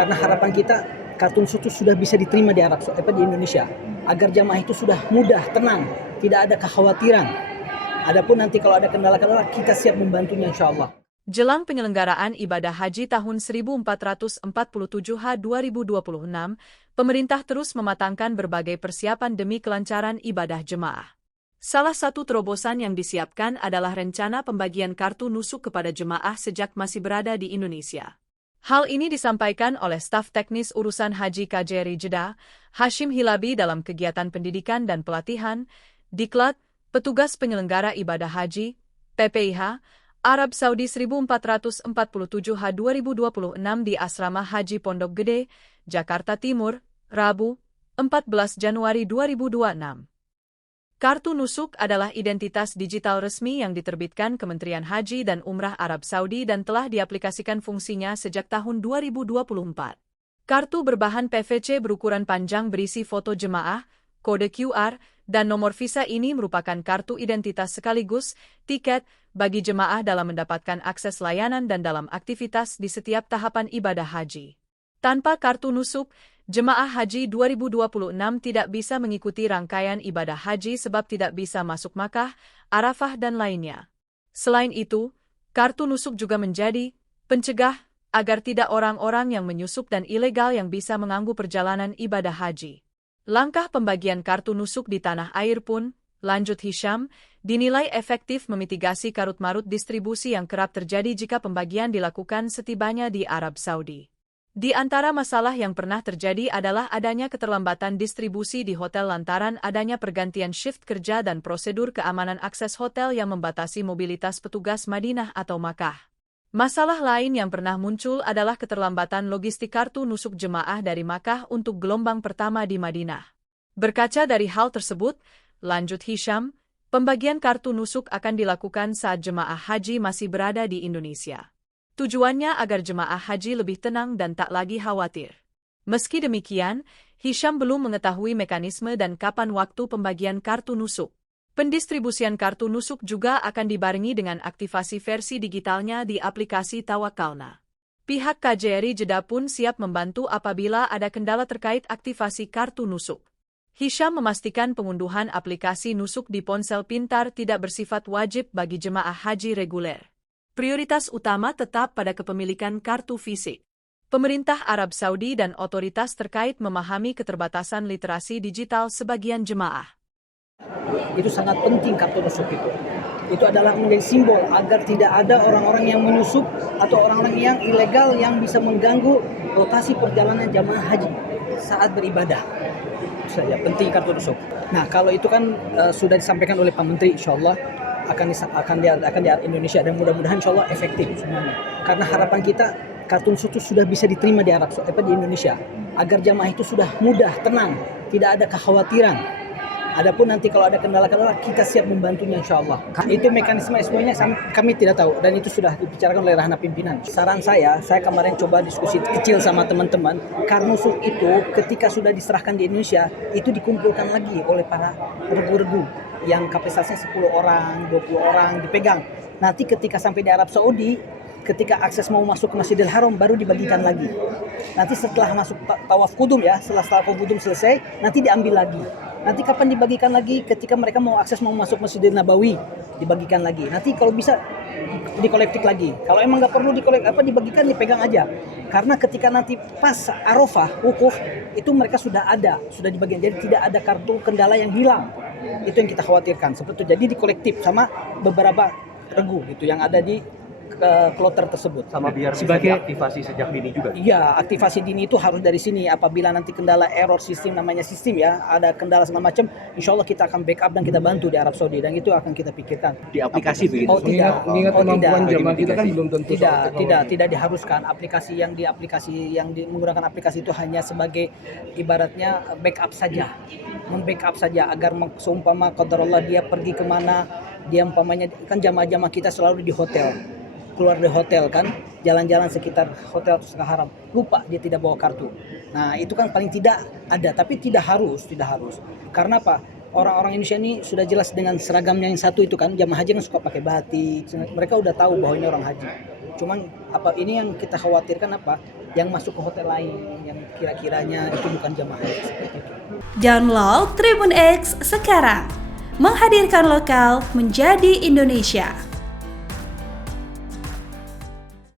Karena harapan kita kartu nusuk itu sudah bisa diterima di di Indonesia, agar jamaah itu sudah mudah, tenang, tidak ada kekhawatiran. Adapun nanti kalau ada kendala-kendala, kita siap membantunya insya Allah. Jelang penyelenggaraan ibadah haji tahun 1447 H 2026, pemerintah terus mematangkan berbagai persiapan demi kelancaran ibadah jemaah. Salah satu terobosan yang disiapkan adalah rencana pembagian kartu nusuk kepada jemaah sejak masih berada di Indonesia. Hal ini disampaikan oleh staf teknis urusan haji KJRI Jeddah, Hashim Hilabi dalam kegiatan pendidikan dan pelatihan, Diklat, petugas penyelenggara ibadah haji, PPIH, Arab Saudi 1447 H 2026 di Asrama Haji Pondok Gede, Jakarta Timur, Rabu, 14 Januari 2026. Kartu nusuk adalah identitas digital resmi yang diterbitkan Kementerian Haji dan Umrah Arab Saudi dan telah diaplikasikan fungsinya sejak tahun 2024. Kartu berbahan PVC berukuran panjang berisi foto jemaah, kode QR, dan nomor visa ini merupakan kartu identitas sekaligus tiket bagi jemaah dalam mendapatkan akses layanan dan dalam aktivitas di setiap tahapan ibadah haji. Tanpa kartu nusuk, jemaah haji 2026 tidak bisa mengikuti rangkaian ibadah haji sebab tidak bisa masuk Makkah, Arafah dan lainnya. Selain itu, kartu nusuk juga menjadi pencegah agar tidak orang-orang yang menyusup dan ilegal yang bisa mengganggu perjalanan ibadah haji. Langkah pembagian kartu nusuk di tanah air pun, lanjut Hisham, dinilai efektif memitigasi karut-marut distribusi yang kerap terjadi jika pembagian dilakukan setibanya di Arab Saudi. Di antara masalah yang pernah terjadi adalah adanya keterlambatan distribusi di hotel lantaran adanya pergantian shift kerja dan prosedur keamanan akses hotel yang membatasi mobilitas petugas Madinah atau Makkah. Masalah lain yang pernah muncul adalah keterlambatan logistik kartu nusuk jemaah dari Makkah untuk gelombang pertama di Madinah. Berkaca dari hal tersebut, lanjut Hisham, pembagian kartu nusuk akan dilakukan saat jemaah haji masih berada di Indonesia. Tujuannya agar jemaah haji lebih tenang dan tak lagi khawatir. Meski demikian, Hisham belum mengetahui mekanisme dan kapan waktu pembagian kartu nusuk. Pendistribusian kartu nusuk juga akan dibarengi dengan aktivasi versi digitalnya di aplikasi Tawakalna. Pihak KJRI Jeddah pun siap membantu apabila ada kendala terkait aktivasi kartu nusuk. Hisham memastikan pengunduhan aplikasi nusuk di ponsel pintar tidak bersifat wajib bagi jemaah haji reguler. Prioritas utama tetap pada kepemilikan kartu fisik. Pemerintah Arab Saudi dan otoritas terkait memahami keterbatasan literasi digital sebagian jemaah. Itu sangat penting kartu nusuk itu. Itu adalah menjadi simbol agar tidak ada orang-orang yang menyusup atau orang-orang yang ilegal yang bisa mengganggu rotasi perjalanan jamaah haji saat beribadah. Itu saja penting kartu nusuk. Nah, kalau itu kan sudah disampaikan oleh Pak Menteri, insyaallah akan di Indonesia dan mudah-mudahan insyaallah efektif semuanya. Karena harapan kita kartu nusuk itu sudah bisa diterima di di Indonesia, agar jamaah itu sudah mudah, tenang, tidak ada kekhawatiran. Adapun nanti kalau ada kendala-kendala, kita siap membantunya insya Allah. Itu mekanisme SPO-nya kami tidak tahu dan itu sudah dibicarakan oleh Rahana Pimpinan. Saran saya kemarin coba diskusi kecil sama teman-teman. Karnusuk itu ketika sudah diserahkan di Indonesia, itu dikumpulkan lagi oleh para regu-regu yang kapasitasnya 10 orang, 20 orang dipegang. Nanti ketika sampai di Arab Saudi, ketika akses mau masuk ke Masjidil Haram baru dibagikan lagi. Nanti setelah masuk tawaf kudum setelah tawaf kudum selesai, nanti diambil lagi. Nanti kapan dibagikan lagi? Ketika mereka mau akses mau masuk Masjidil Nabawi, dibagikan lagi. Nanti kalau bisa dikolektif lagi. Kalau emang nggak perlu dibagikan, dipegang aja. Karena ketika nanti pas Arafah, wukuf, itu mereka sudah dibagikan. Jadi tidak ada kartu kendala yang hilang. Itu yang kita khawatirkan. Seperti itu. Jadi dikolektif sama beberapa regu gitu yang ada di kloter tersebut. Sama biar sebagai aktivasi sejak dini juga. Iya, aktivasi dini itu harus dari sini. Apabila nanti kendala error sistem, namanya sistem ada kendala segala macam, insya Allah kita akan backup dan kita bantu di Arab Saudi dan itu akan kita pikirkan. Di aplikasi begitu. Oh tidak. Mengingat kemampuan jamaah kita kan belum tentu. Tidak diharuskan. Aplikasi yang menggunakan aplikasi itu hanya sebagai ibaratnya backup saja. Membackup saja agar seumpama qadarullah dia pergi kemana, dia umpamanya kan jamaah-jamaah kita selalu di hotel. Keluar dari hotel kan, jalan-jalan sekitar hotel Tuska Haram, lupa dia tidak bawa kartu. Nah itu kan paling tidak ada, tapi tidak harus. Karena apa? Orang-orang Indonesia ini sudah jelas dengan seragamnya yang satu itu kan, jamaah haji kan suka pakai batik, mereka udah tahu bahwa ini orang haji. Cuman ini yang kita khawatirkan yang masuk ke hotel lain yang kira-kiranya itu bukan jamaah haji seperti itu. Download Tribun X sekarang, menghadirkan lokal menjadi Indonesia.